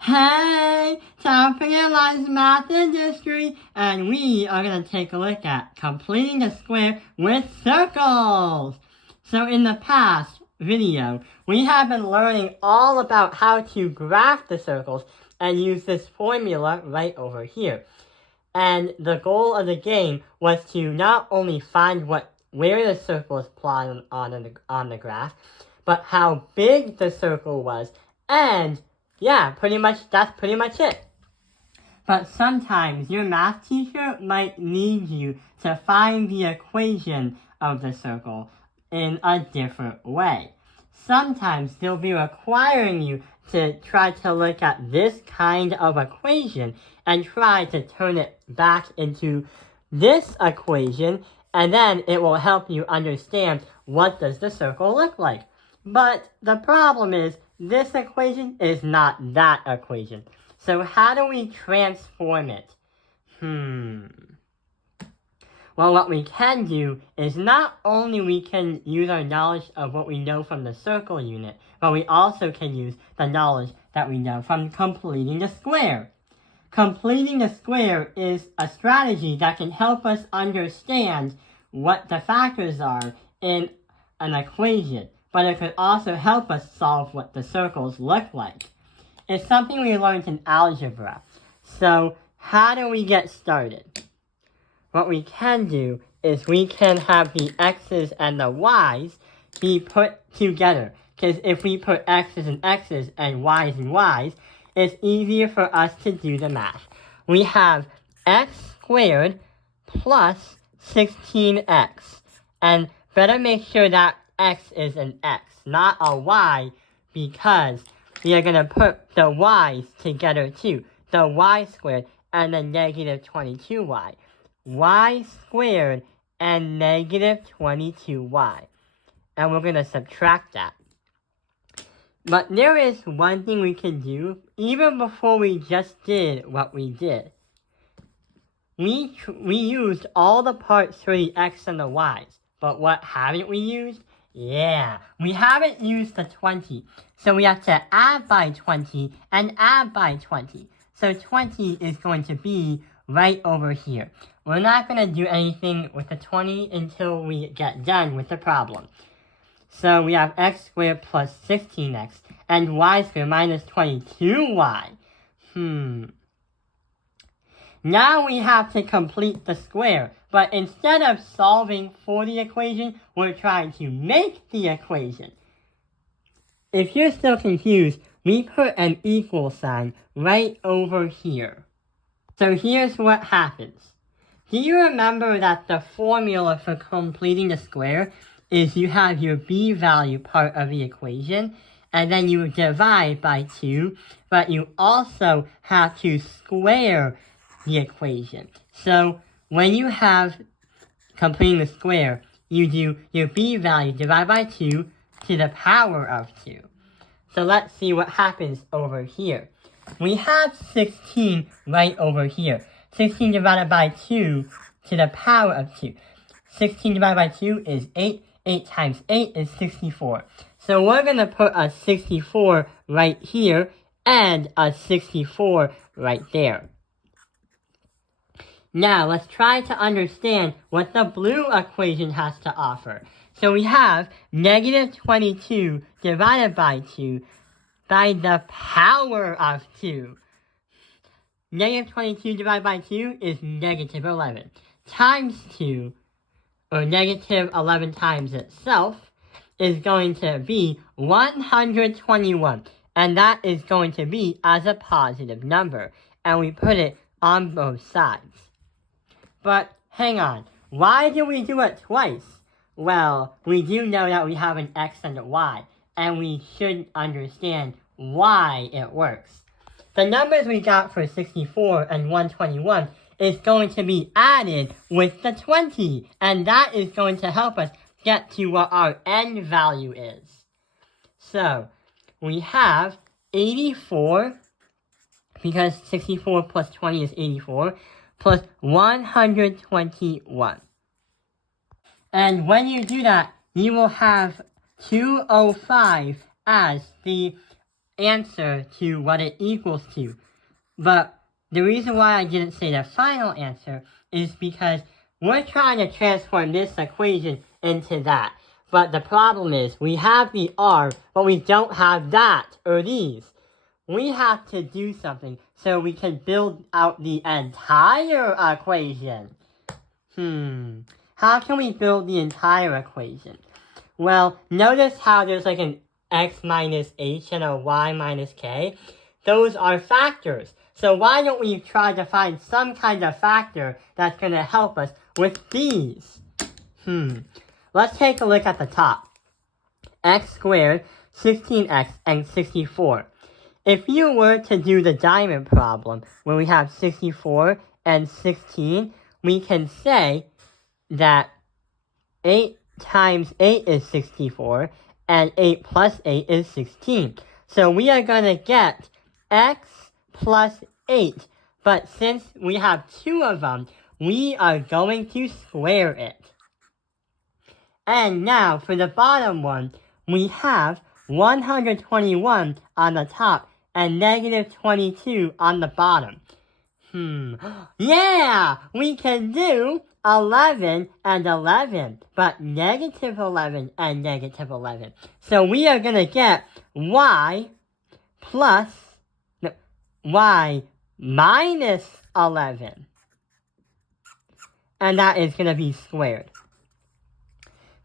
Hey, time for Analyze Math and History, and we are going to take a look at completing a square with circles. So in the past video, we have been learning all about how to graph the circles and use this formula right over here. And the goal of the game was to not only find where the circle is plotted on the graph, but how big the circle was, and yeah, that's pretty much it. But sometimes your math teacher might need you to find the equation of the circle in a different way. Sometimes they'll be requiring you to try to look at this kind of equation and try to turn it back into this equation, and then it will help you understand what does the circle look like. But the problem is, this equation is not that equation. So how do we transform it? Well, what we can do is not only we can use our knowledge of what we know from the circle unit, but we also can use the knowledge that we know from completing the square. Completing the square is a strategy that can help us understand what the factors are in an equation, but it could also help us solve what the circles look like. It's something we learned in algebra. So how do we get started? What we can do is we can have the x's and the y's be put together. Because if we put x's and x's and y's, it's easier for us to do the math. We have x squared plus 16x. And better make sure that x is an x, not a y, because we are going to put the y's together too. The y squared and the negative 22y. Y squared and negative 22y. And we're going to subtract that. But there is one thing we can do, even before we just did what we did. We used all the parts for the x and the y's. But what haven't we used? Yeah, we haven't used the 20. So we have to add by 20 and add by 20. So 20 is going to be right over here. We're not going to do anything with the 20 until we get done with the problem. So we have x squared plus 16x and y squared minus 22y. Now we have to complete the square, but instead of solving for the equation, we're trying to make the equation. If you're still confused, we put an equal sign right over here. So here's what happens. Do you remember that the formula for completing the square is you have your b value part of the equation, and then you divide by 2, but you also have to square the equation. So when you have completing the square, you do your b value divided by 2 to the power of 2. So let's see what happens over here. We have 16 right over here. 16 divided by 2 to the power of 2. 16 divided by 2 is 8. 8 times 8 is 64. So we're going to put a 64 right here and a 64 right there. Now let's try to understand what the blue equation has to offer. So we have negative 22 divided by 2 by the power of 2. Negative 22 divided by 2 is negative 11 times 2, or negative 11 times itself, is going to be 121. And that is going to be as a positive number. And we put it on both sides. But hang on, why do we do it twice? Well, we do know that we have an x and a y, and we should understand why it works. The numbers we got for 64 and 121 is going to be added with the 20, and that is going to help us get to what our n value is. So, we have 84, because 64 plus 20 is 84, plus 121. And when you do that, you will have 205 as the answer to what it equals to. But the reason why I didn't say the final answer is because we're trying to transform this equation into that. But the problem is we have the r, but we don't have that or these. We have to do something so we can build out the entire equation. How can we build the entire equation? Well, notice how there's like an x minus h and a y minus k. Those are factors. So why don't we try to find some kind of factor that's going to help us with these? Let's take a look at the top. X squared, 16x, and 64. If you were to do the diamond problem, where we have 64 and 16, we can say that 8 times 8 is 64, and 8 plus 8 is 16. So we are going to get x plus 8. But since we have two of them, we are going to square it. And now for the bottom one, we have 121 on the top and negative 22 on the bottom. Yeah! We can do 11 and 11, but negative 11 and negative 11. So we are going to get y minus 11. And that is going to be squared.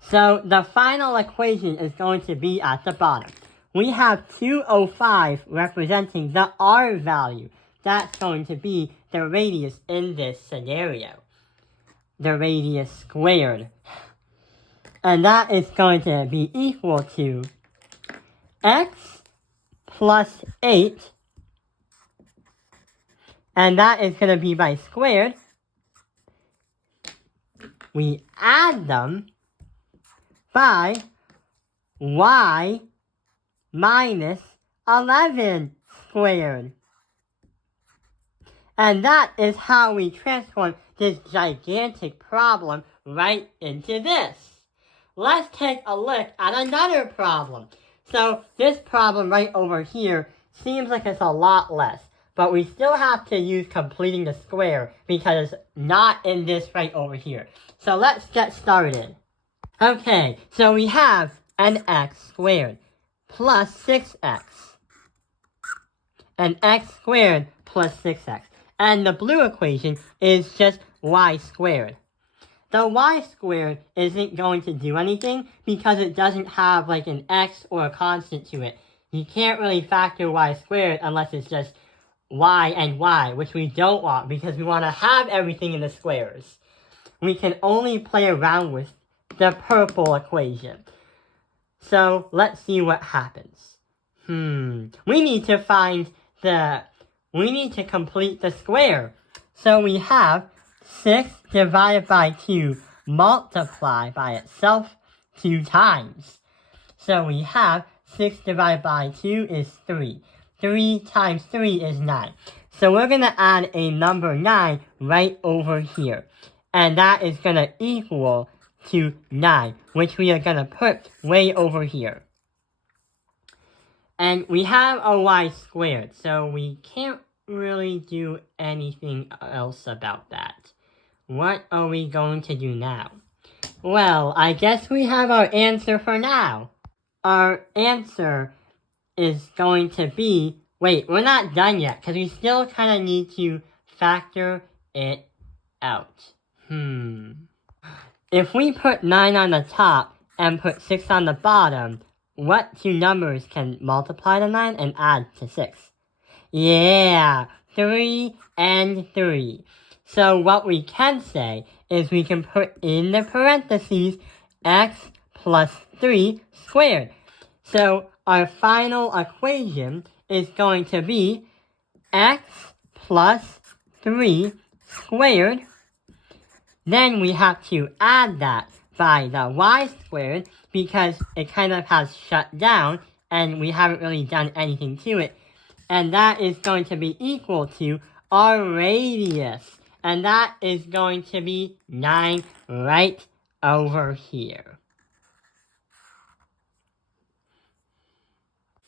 So the final equation is going to be at the bottom. We have 205 representing the r value. That's going to be the radius in this scenario. The radius squared. And that is going to be equal to x plus 8. And that is going to be by squared. We add them by y minus 11 squared. And that is how we transform this gigantic problem right into this. Let's take a look at another problem. So this problem right over here seems like it's a lot less, but we still have to use completing the square because it's not in this right over here. So let's get started. Okay, so we have an x squared plus 6x. And x squared plus 6x. And the blue equation is just y squared. The y squared isn't going to do anything because it doesn't have like an x or a constant to it. You can't really factor y squared unless it's just y and y, which we don't want because we want to have everything in the squares. We can only play around with the purple equation. So let's see what happens. We need to complete the square. So we have 6 divided by 2 multiplied by itself 2 times. So we have 6 divided by 2 is 3. 3 times 3 is 9. So we're going to add a number 9 right over here. And that is going to equal to 9, which we are going to put way over here. And we have a y squared, so we can't really do anything else about that. What are we going to do now? Well, I guess we have our answer for now. Our answer is going to be... Wait, we're not done yet, because we still kind of need to factor it out. If we put 9 on the top and put 6 on the bottom, what two numbers can multiply to 9 and add to 6? Yeah, 3 and 3. So what we can say is we can put in the parentheses x plus 3 squared. So our final equation is going to be x plus 3 squared. Then we have to add that by the y squared because it kind of has shut down and we haven't really done anything to it. And that is going to be equal to our radius. And that is going to be 9 right over here.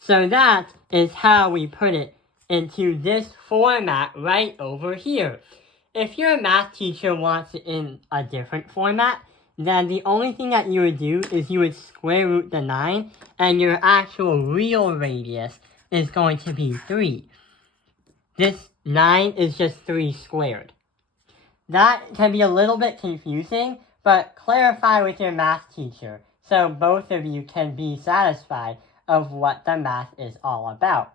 So that is how we put it into this format right over here. If your math teacher wants it in a different format, then the only thing that you would do is you would square root the 9, and your actual real radius is going to be 3. This 9 is just 3 squared. That can be a little bit confusing, but clarify with your math teacher so both of you can be satisfied of what the math is all about.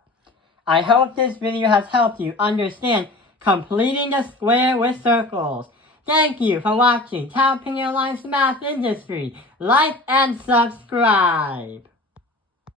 I hope this video has helped you understand completing the square with circles. Thank you for watching Taoping Airlines Math Industry. Like and subscribe.